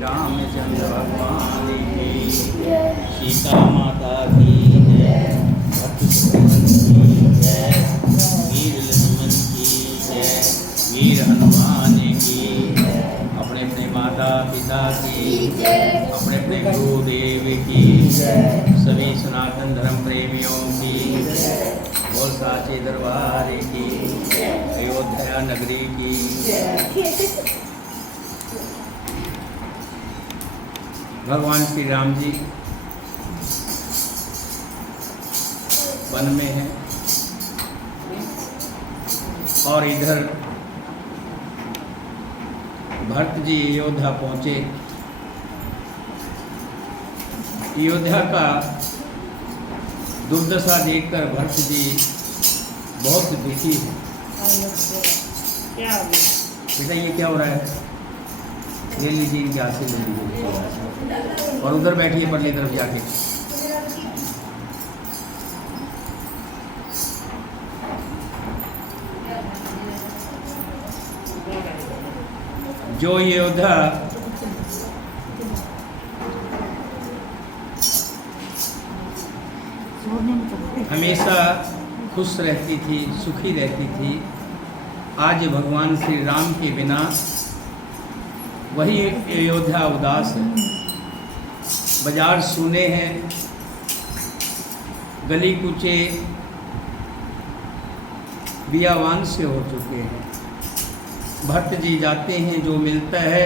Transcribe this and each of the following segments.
रामचंद्र भगवान की, सीता माता की जय, भक्त सुग्रीवन की जय, वीर लक्ष्मण की जय, वीर हनुमान की, अपने अपने माता पिता की, अपने अपने गुरुदेव की, सभी सनातन धर्म प्रेमियों की और साचे दरबार की, अयोध्या नगरी की। भगवान श्री राम जी वन में हैं और इधर भरत जी अयोध्या पहुँचे। अयोध्या का दुर्दशा देखकर भरत जी बहुत दुखी है। बेटा ये क्या हो रहा है? ले लीजिए इनके हाथ से, ले लीजिए और उधर बैठिए परली तरफ जाके। जो योद्धा हमेशा खुश रहती थी, सुखी रहती थी, आज भगवान श्री राम के बिना वही अयोध्या उदास है। बाजार सूने हैं, गली कूचे बियावान से हो चुके हैं। भक्त जी जाते हैं, जो मिलता है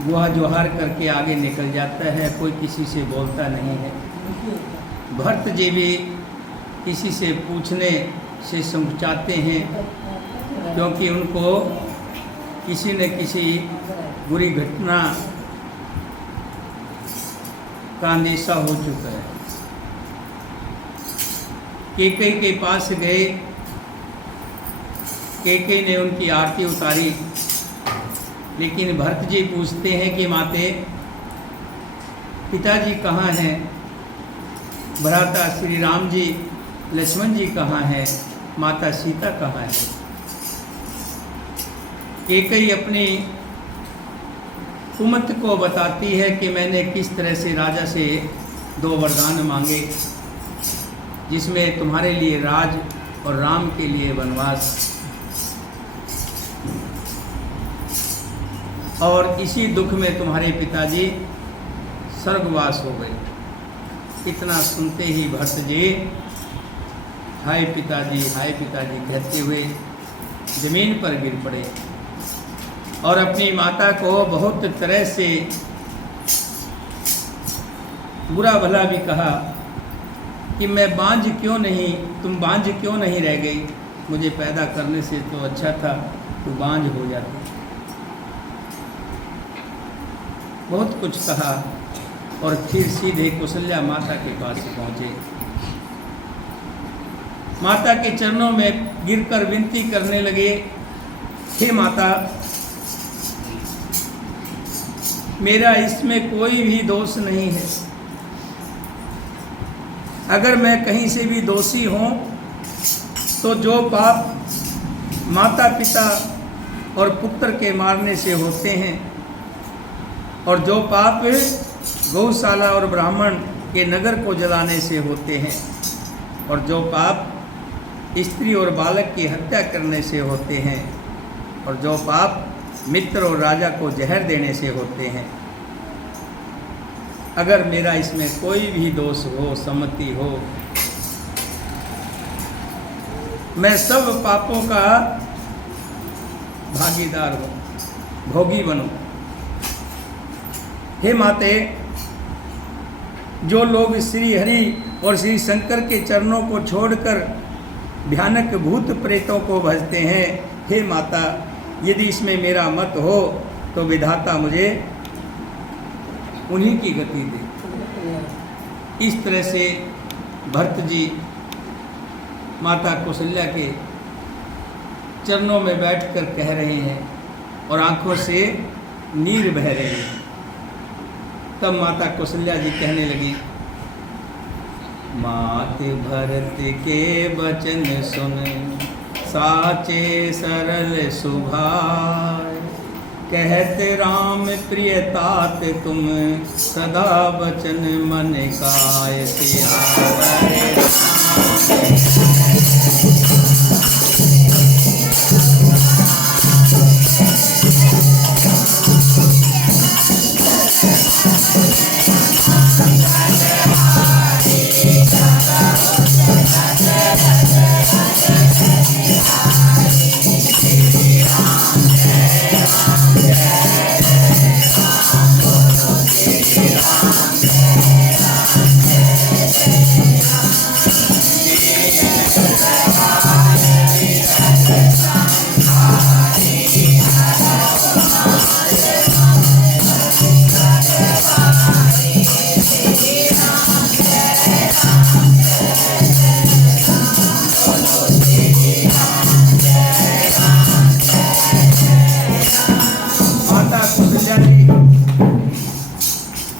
गुहा जोहार करके आगे निकल जाता है, कोई किसी से बोलता नहीं है। भक्त जी भी किसी से पूछने से संकोचाते हैं, क्योंकि उनको किसी न किसी बुरी घटना का अंदेशा हो चुका है। कैकेयी के पास गए, कैकेयी ने उनकी आरती उतारी, लेकिन भरत जी पूछते हैं कि माते पिताजी कहाँ हैं? भ्राता श्री राम जी लक्ष्मण जी कहाँ हैं? माता सीता कहाँ है? कैकेयी अपनी कुमत को बताती है कि मैंने किस तरह से राजा से 2 वरदान मांगे, जिसमें तुम्हारे लिए राज और राम के लिए वनवास, और इसी दुख में तुम्हारे पिताजी स्वर्गवास हो गए। इतना सुनते ही भरत जी हाय पिताजी कहते हुए जमीन पर गिर पड़े और अपनी माता को बहुत तरह से बुरा भला भी कहा कि मैं तुम बांझ क्यों नहीं रह गई? मुझे पैदा करने से तो अच्छा था तू बांझ हो जाती। बहुत कुछ कहा और फिर सीधे कौशल्या माता के पास पहुँचे। माता के चरणों में गिरकर विनती करने लगे, हे माता, मेरा इसमें कोई भी दोष नहीं है। अगर मैं कहीं से भी दोषी हूँ तो जो पाप माता पिता और पुत्र के मारने से होते हैं, और जो पाप गौशाला और ब्राह्मण के नगर को जलाने से होते हैं, और जो पाप स्त्री और बालक की हत्या करने से होते हैं, और जो पाप मित्र और राजा को जहर देने से होते हैं, अगर मेरा इसमें कोई भी दोष हो, सम्मति हो, मैं सब पापों का भागीदार हूँ, भोगी बनूं। हे माते, जो लोग श्री हरि और श्री शंकर के चरणों को छोड़कर भयानक भूत प्रेतों को भजते हैं, हे माता, यदि इसमें मेरा मत हो तो विधाता मुझे उन्हीं की गति दे। इस तरह से भरत जी माता कौशल्या के चरणों में बैठकर कह रहे हैं और आंखों से नीर बह रहे हैं। तब माता कौशल्या जी कहने लगी, मात भरत के वचन सुन साचे सरल सुभाय। कहत राम प्रिय तात तुम सदा बचन मन काय। सियावर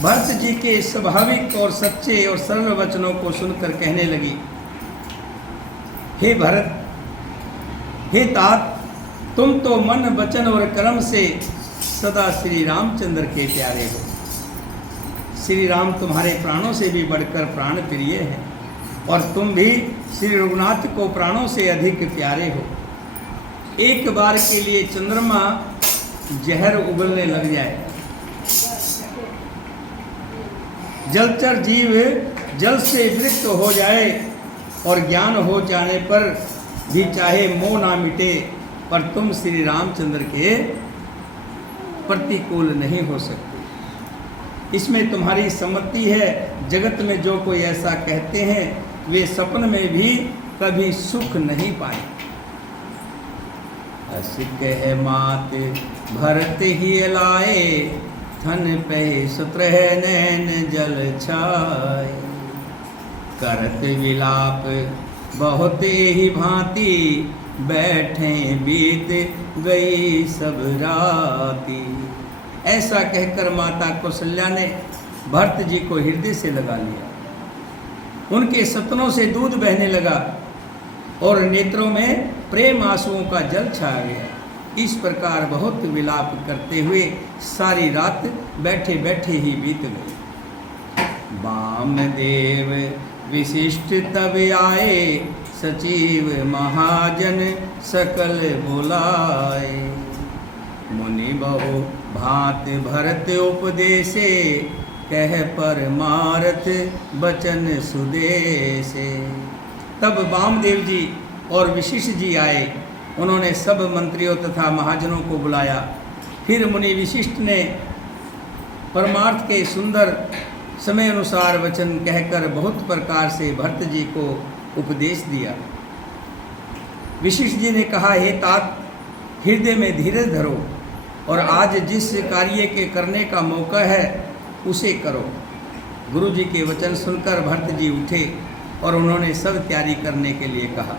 भरत जी के स्वाभाविक और सच्चे और सरल वचनों को सुनकर कहने लगी, हे भरत, हे तात, तुम तो मन वचन और कर्म से सदा श्री रामचंद्र के प्यारे हो। श्री राम तुम्हारे प्राणों से भी बढ़कर प्राण प्रिय है और तुम भी श्री रघुनाथ को प्राणों से अधिक प्यारे हो। एक बार के लिए चंद्रमा जहर उगलने लग जाए, जलचर जीव जल से विरक्त हो जाए और ज्ञान हो जाने पर भी चाहे मोह ना मिटे, पर तुम श्री रामचंद्र के प्रतिकूल नहीं हो सकते। इसमें तुम्हारी सम्मति है। जगत में जो कोई ऐसा कहते हैं वे सपन में भी कभी सुख नहीं पाए। अस कह मात भरत ही लाए, थन पे सुत्र नैन जल छाए। करत विलाप बहुत ही भांति, बैठे बीत गई सब राती। ऐसा कहकर माता कौशल्या ने भरत जी को हृदय से लगा लिया। उनके सपनों से दूध बहने लगा और नेत्रों में प्रेम आंसुओं का जल छा गया। इस प्रकार बहुत विलाप करते हुए सारी रात बैठे बैठे ही बीत गई। वामदेव विशिष्ट तब आए, सचिव महाजन सकल बुलाए। मुनि बहु भांत भरत उपदेशे, कह परमार्थ बचन सुदेशे। तब वामदेव जी और विशिष्ट जी आए। उन्होंने सब मंत्रियों तथा महाजनों को बुलाया। फिर मुनि विशिष्ट ने परमार्थ के सुंदर समय अनुसार वचन कहकर बहुत प्रकार से भरत जी को उपदेश दिया। विशिष्ट जी ने कहा, हे तात, हृदय में धीरज धरो और आज जिस कार्य के करने का मौका है उसे करो। गुरु जी के वचन सुनकर भरत जी उठे और उन्होंने सब तैयारी करने के लिए कहा।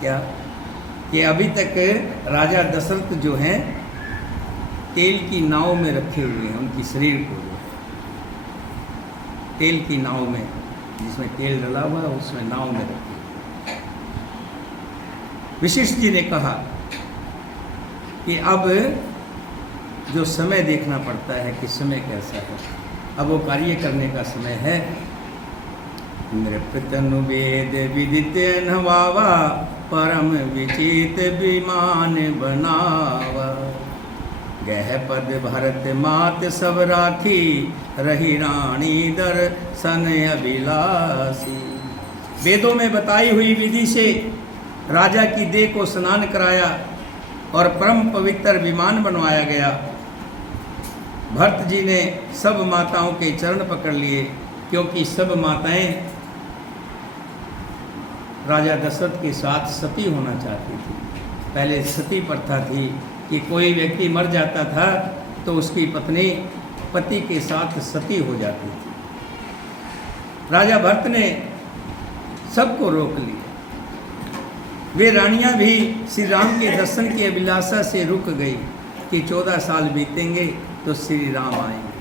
क्या कि अभी तक राजा दशरथ जो हैं तेल की नाव में रखे हुए हैं, उनकी शरीर को तेल की नाव में, जिसमें तेल डला हुआ है उसमें नाव में रखे। विशिष्ट जी ने कहा कि अब जो समय देखना पड़ता है कि समय कैसा है, अब वो कार्य करने का समय है। नृपतनु वेद विदित नवावा, परम विचित विमान बनावा। गह पद भरत मात सब राखी, रही रानी दर्शन अभिलाषी। वेदों में बताई हुई विधि से राजा की देह को स्नान कराया और परम पवित्र विमान बनवाया गया। भरत जी ने सब माताओं के चरण पकड़ लिए, क्योंकि सब माताएं राजा दशरथ के साथ सती होना चाहती थी। पहले सती प्रथा थी कि कोई व्यक्ति मर जाता था तो उसकी पत्नी पति के साथ सती हो जाती थी। राजा भरत ने सबको रोक लिया। वे रानियां भी श्री राम के दर्शन की अभिलाषा से रुक गई कि 14 साल बीतेंगे तो श्री राम आएंगे।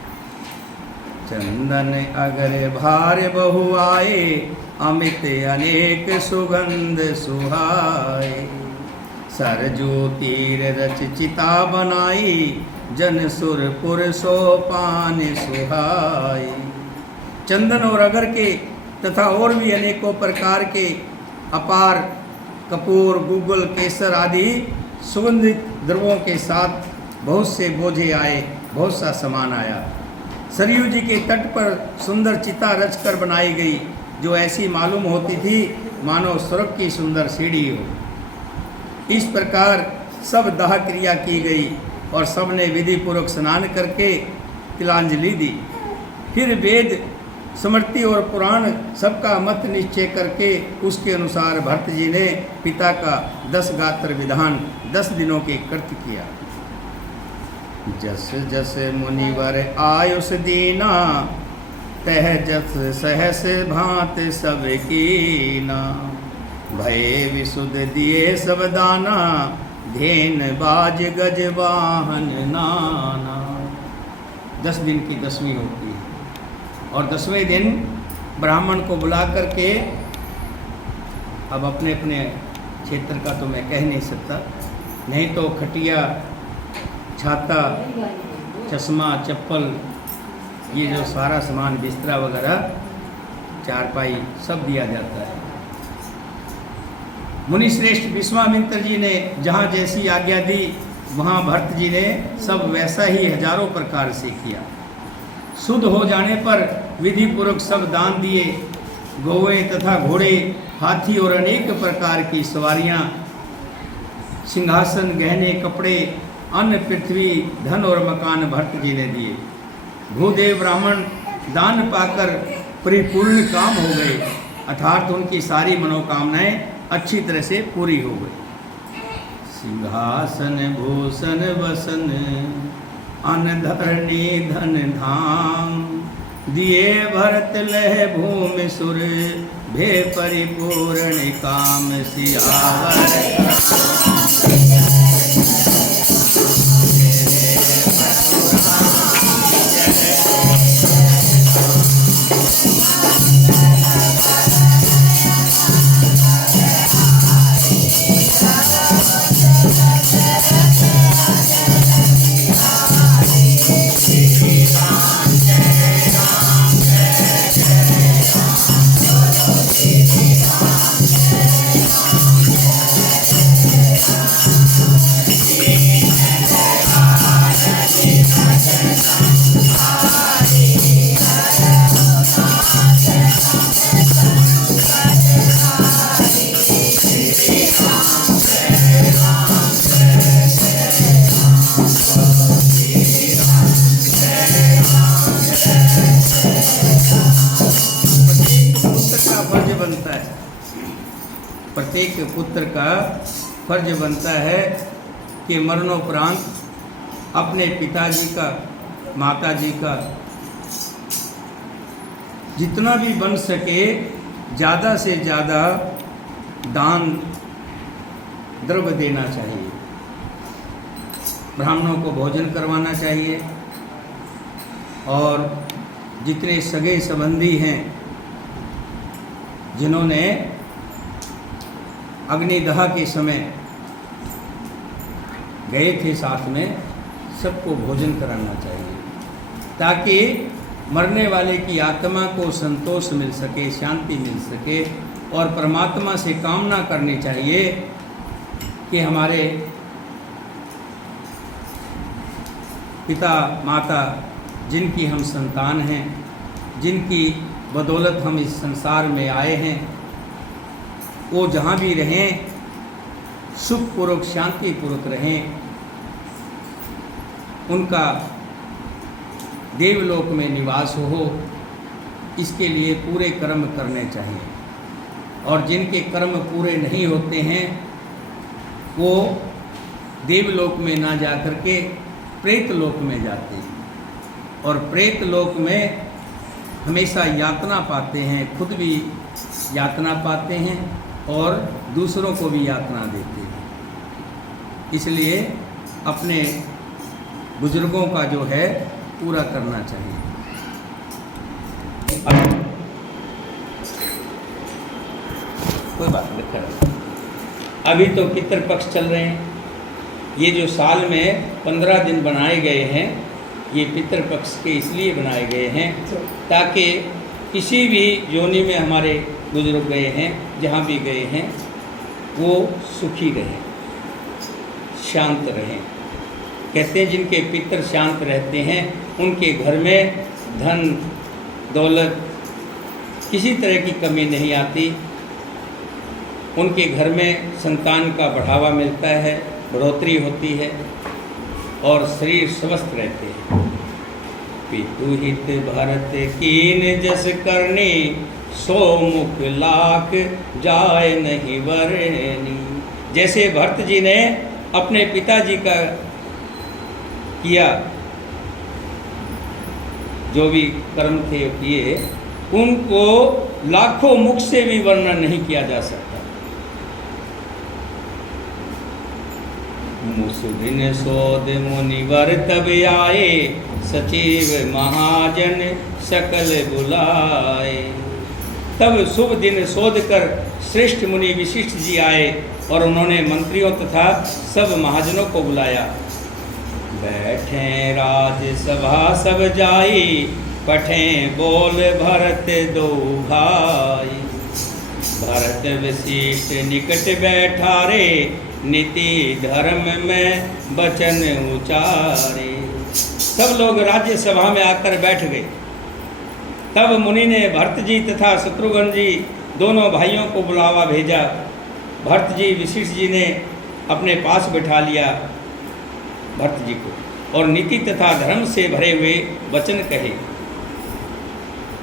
चंदन अगर भार बहु आए, अमित अनेक सुगंध सुहाए। सरजू तीर रच चिता बनाई, जन सुरपुर सोपान सुहाए। चंदन और अगर के तथा और भी अनेकों प्रकार के अपार कपूर, गूगल, केसर आदि सुगंधित द्रव्यों के साथ बहुत से बोझे आए, बहुत सा सामान आया। सरयू जी के तट पर सुंदर चिता रचकर बनाई गई, जो ऐसी मालूम होती थी मानो स्वर्ग की सुंदर सीढ़ी हो। इस प्रकार सब दाह क्रिया की गई और सब ने विधि पूर्वक स्नान करके तिलांजलि दी। फिर वेद, स्मृति और पुराण सबका मत निश्चय करके उसके अनुसार भरत जी ने पिता का 10 गात्र विधान 10 दिनों के कृत्य किया। जस जस मुनिवर आयुष दीना, तह जस सहस भांत सब कीना। भय विशुद्ध दिए सब दाना, धेन बाज गज वाहन नाना। 10 दिन की 10वीं होती है और 10वें दिन ब्राह्मण को बुला करके, अब अपने अपने क्षेत्र का तो मैं कह नहीं सकता, नहीं तो खटिया, छाता, चश्मा, चप्पल, ये जो सारा सामान, बिस्तरा वगैरह, चारपाई सब दिया जाता है। मुनि श्रेष्ठ विश्वामित्र जी ने जहाँ जैसी आज्ञा दी, वहाँ भरत जी ने सब वैसा ही हजारों प्रकार से किया। शुद्ध हो जाने पर विधि पूर्वक सब दान दिए। गौए तथा घोड़े, हाथी और अनेक प्रकार की सवारियाँ, सिंहासन, गहने, कपड़े, अन्न, पृथ्वी, धन और मकान भरत जी ने दिए। भूदेव ब्राह्मण दान पाकर परिपूर्ण काम हो गए, अर्थात उनकी सारी मनोकामनाएं अच्छी तरह से पूरी हो गई। सिंहासन भूषण वसन, अन्न धरणी धन धाम। दिए भरत लह भूमि सुर, भे परिपूर्ण काम सियावर। प्रत्येक पुत्र का फर्ज बनता है कि मरणोपरांत अपने पिताजी का, माताजी का जितना भी बन सके ज़्यादा से ज़्यादा दान द्रव्य देना चाहिए। ब्राह्मणों को भोजन करवाना चाहिए और जितने सगे संबंधी हैं जिन्होंने अग्निदाह के समय गए थे साथ में, सबको भोजन कराना चाहिए ताकि मरने वाले की आत्मा को संतोष मिल सके, शांति मिल सके। और परमात्मा से कामना करनी चाहिए कि हमारे पिता माता जिनकी हम संतान हैं, जिनकी बदौलत हम इस संसार में आए हैं, वो जहाँ भी रहें सुखपूर्वक, शांतिपूर्वक रहें। उनका देवलोक में निवास हो, इसके लिए पूरे कर्म करने चाहिए। और जिनके कर्म पूरे नहीं होते हैं वो देवलोक में ना जा कर के प्रेत लोक में जाते हैं और प्रेत लोक में हमेशा यातना पाते हैं, खुद भी यातना पाते हैं और दूसरों को भी यातना देते हैं। इसलिए अपने बुजुर्गों का जो है पूरा करना चाहिए। कोई बात नहीं, खैर अभी तो पितृपक्ष चल रहे हैं। ये जो साल में 15 दिन बनाए गए हैं, ये पितृपक्ष के इसलिए बनाए गए हैं ताकि किसी भी योनि में हमारे बुजुर्ग गए हैं, जहाँ भी गए हैं, वो सुखी रहें, शांत रहें। कहते हैं जिनके पितर शांत रहते हैं उनके घर में धन दौलत किसी तरह की कमी नहीं आती, उनके घर में संतान का बढ़ावा मिलता है, बढ़ोतरी होती है और शरीर स्वस्थ रहते हैं। पितु हित भरत कीन जस करनी, सो मुख लाख जाय नहीं वरनी। जैसे भरत जी ने अपने पिताजी का किया, जो भी कर्म थे किए, उनको लाखों मुख से भी वर्णन नहीं किया जा सकता। मुसुदिन सोद मुनिवर तब आए, सचिव महाजन सकल बुलाए। तब शुभ दिन शोध कर श्रेष्ठ मुनि विशिष्ट जी आए और उन्होंने मंत्रियों तथा सब महाजनों को बुलाया। बैठे राजसभा सब जाई, पठे बोल भरत दो भाई। भरत वशिष्ठ निकट बैठारे, नीति धर्म में वचन उचारे। सब लोग राज्य सभा में आकर बैठ गए। तब मुनि ने भरत जी तथा शत्रुघ्न जी दोनों भाइयों को बुलावा भेजा। भरत जी वशिष्ठ जी ने अपने पास बैठा लिया भरत जी को और नीति तथा धर्म से भरे हुए वचन कहे।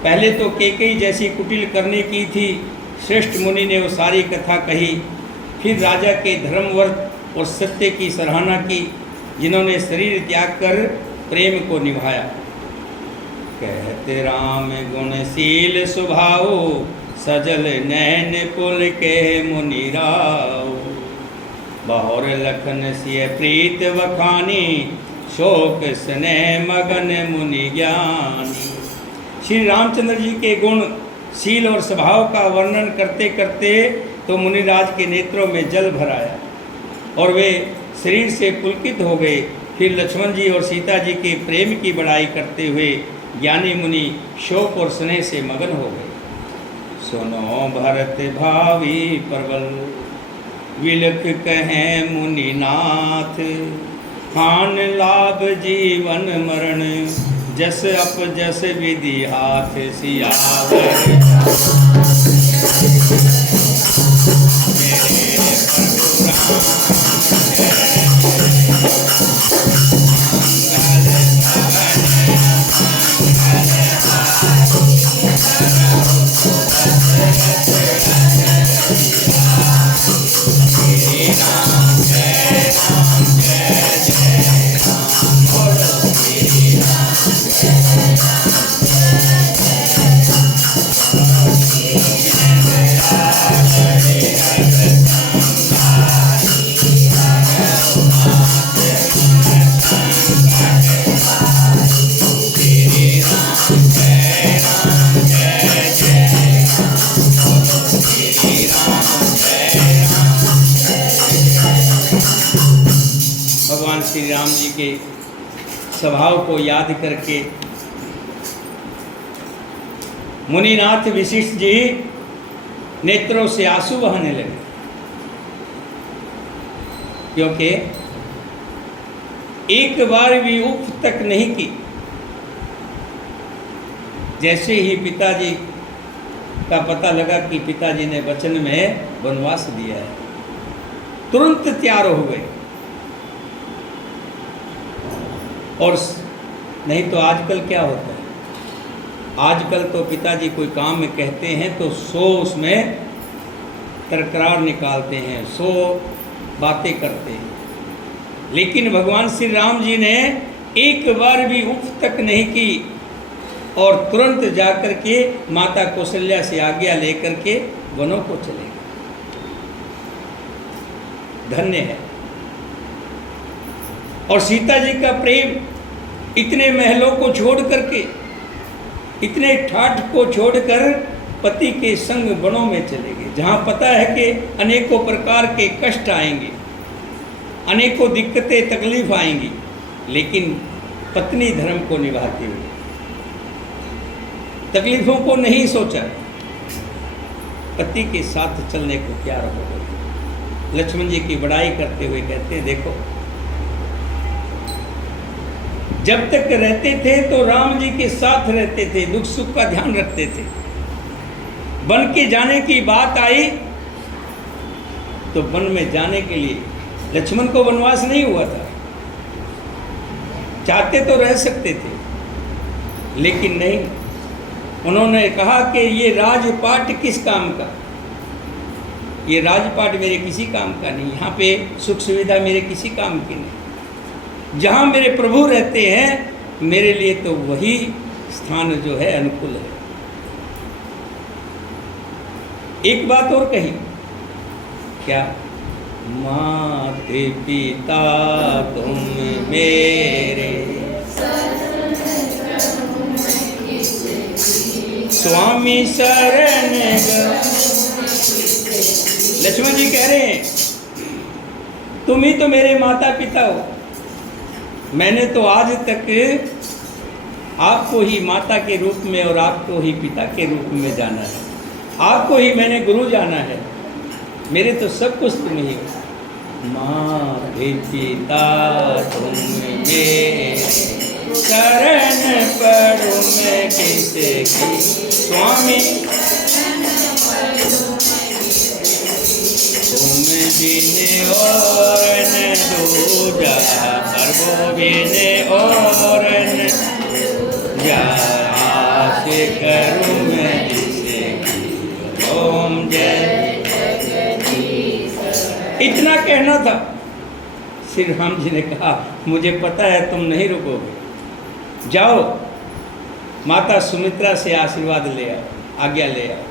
पहले तो केकई जैसी कुटिल करने की थी, श्रेष्ठ मुनि ने वो सारी कथा कही। फिर राजा के धर्मव्रत और सत्य की सराहना की, जिन्होंने शरीर त्याग कर प्रेम को निभाया। कहते राम गुणशील स्वभाव, सजल नैन पुल के मुनिराव। बहुर लखन सिय प्रीत वखानी, शोक स्नेह मगन मुनि ज्ञानी। श्री रामचंद्र जी के गुण शील और स्वभाव का वर्णन करते करते तो मुनिराज के नेत्रों में जल भर आया और वे शरीर से पुलकित हो गए। फिर लक्ष्मण जी और सीता जी के प्रेम की बड़ाई करते हुए ज्ञानी मुनि शोक और स्नेह से मगन हो गए। सुनो भरत भावी प्रबल, विलख कहें मुनिनाथ। हान लाभ जीवन मरण, जस अप जस विधि हाथ। सियावर श्री राम जी के स्वभाव को याद करके मुनिनाथ वशिष्ठ जी नेत्रों से आंसू बहाने लगे, क्योंकि एक बार भी उफ तक नहीं की। जैसे ही पिताजी का पता लगा कि पिताजी ने वचन में वनवास दिया है, तुरंत तैयार हो गए। और नहीं तो आजकल क्या होता है, आजकल तो पिताजी कोई काम में कहते हैं तो 100 उसमें तकरार निकालते हैं, 100 बातें करते हैं। लेकिन भगवान श्री राम जी ने एक बार भी उफ तक नहीं की और तुरंत जाकर के माता कौशल्या से आज्ञा लेकर के वनों को चले गए। धन्य है। और सीता जी का प्रेम इतने महलों को छोड़ करके, इतने ठाठ को छोड़कर पति के संग वनों में चले गए, जहाँ पता है कि अनेकों प्रकार के कष्ट आएंगे, अनेकों दिक्कतें तकलीफ आएंगी, लेकिन पत्नी धर्म को निभाती हुई तकलीफों को नहीं सोचा, पति के साथ चलने को तैयार हो गए। लक्ष्मण जी की बड़ाई करते हुए कहते हैं, देखो जब तक रहते थे तो राम जी के साथ रहते थे, दुख सुख का ध्यान रखते थे। वन के जाने की बात आई तो वन में जाने के लिए लक्ष्मण को वनवास नहीं हुआ था, चाहते तो रह सकते थे, लेकिन नहीं, उन्होंने कहा कि ये राजपाट किस काम का, ये राजपाट मेरे किसी काम का नहीं, यहाँ पे सुख सुविधा मेरे किसी काम की नहीं, जहाँ मेरे प्रभु रहते हैं मेरे लिए तो वही स्थान जो है अनुकूल है। एक बात और कही, क्या? माते पिता तुम मेरे, स्वामी शरण गए। लक्ष्मण जी कह रहे हैं, तुम ही तो मेरे माता पिता हो, मैंने तो आज तक आपको ही माता के रूप में और आपको ही पिता के रूप में जाना है, आपको ही मैंने गुरु जाना है, मेरे तो सब कुछ तुम ही हो। माते पिता तुम मेरे, शरण पड़ो मैं किसे की, स्वामी तुम बिन और न दूजा, सर्वो बिन और न जा, आस करूँ मैं जिसे की, ओम जय। इतना कहना था, श्री राम जी ने कहा, मुझे पता है तुम नहीं रुकोगे, जाओ माता सुमित्रा से आशीर्वाद ले आओ, आज्ञा ले आओ।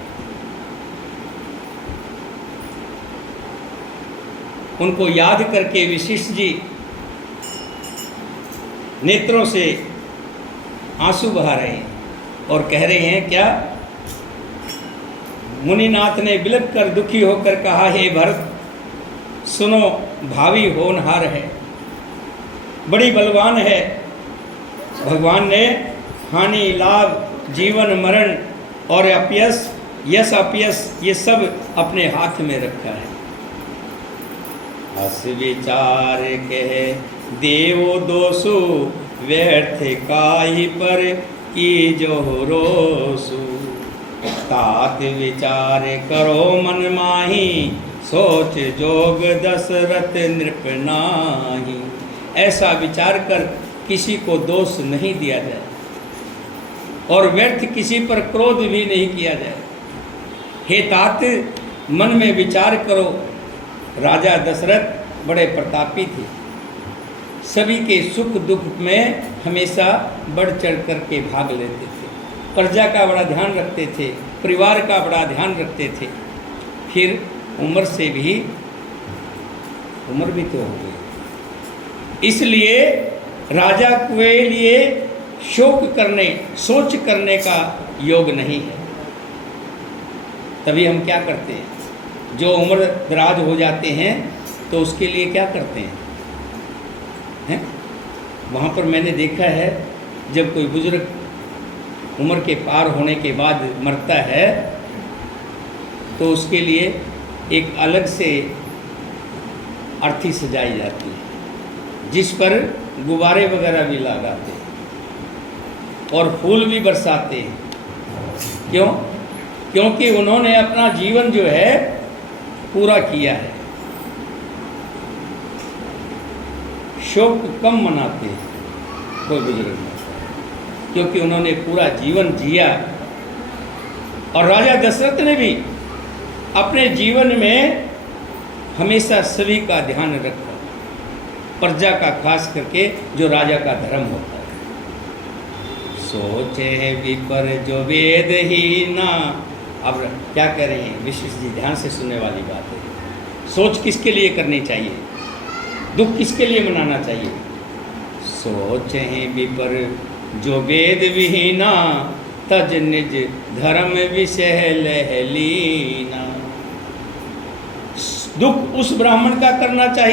उनको याद करके वशिष्ठ जी नेत्रों से आंसू बहा रहे हैं और कह रहे हैं, क्या? मुनिनाथ ने बिलख कर दुखी होकर कहा, हे भरत सुनो, भावी होनहार है, बड़ी बलवान है, भगवान ने हानि लाभ जीवन मरण और अपयश यश अपयश ये सब अपने हाथ में रखा है। हस विचार कह देवो दोषो, व्यर्थ काहि पर की जो रोसु, तात विचार करो मन माही, सोच जोग दशरथ नृप नाही। ऐसा विचार कर किसी को दोष नहीं दिया जाए और व्यर्थ किसी पर क्रोध भी नहीं किया जाए। हे तात, मन में विचार करो, राजा दशरथ बड़े प्रतापी थे, सभी के सुख दुख में हमेशा बढ़ चढ़ कर के भाग लेते थे, प्रजा का बड़ा ध्यान रखते थे, परिवार का बड़ा ध्यान रखते थे। फिर उम्र भी तो हो गई, इसलिए राजा के लिए शोक करने सोच करने का योग नहीं है। तभी हम क्या करते हैं, जो उम्र दराज हो जाते हैं तो उसके लिए क्या करते हैं? वहाँ पर मैंने देखा है, जब कोई बुजुर्ग उम्र के पार होने के बाद मरता है तो उसके लिए एक अलग से अर्थी सजाई जाती है, जिस पर गुब्बारे वगैरह भी लगाते हैं और फूल भी बरसाते हैं। क्यों? क्योंकि उन्होंने अपना जीवन जो है पूरा किया है। शोक कम मनाते हैं कोई बुजुर्ग, क्योंकि उन्होंने पूरा जीवन जिया। और राजा दशरथ ने भी अपने जीवन में हमेशा सभी का ध्यान रखा, प्रजा का खास करके जो राजा का धर्म होता है। सोचे विपर जो वेद ही ना। अब क्या कह रहे हैं वशिष्ठ जी, ध्यान से सुनने वाली बात है। सोच किसके लिए करनी चाहिए, दुख किसके लिए मनाना चाहिए? सोचे विपर जो वेद विहीना, तज निज धर्म विषय लह लीना। दुख उस ब्राह्मण का करना चाहिए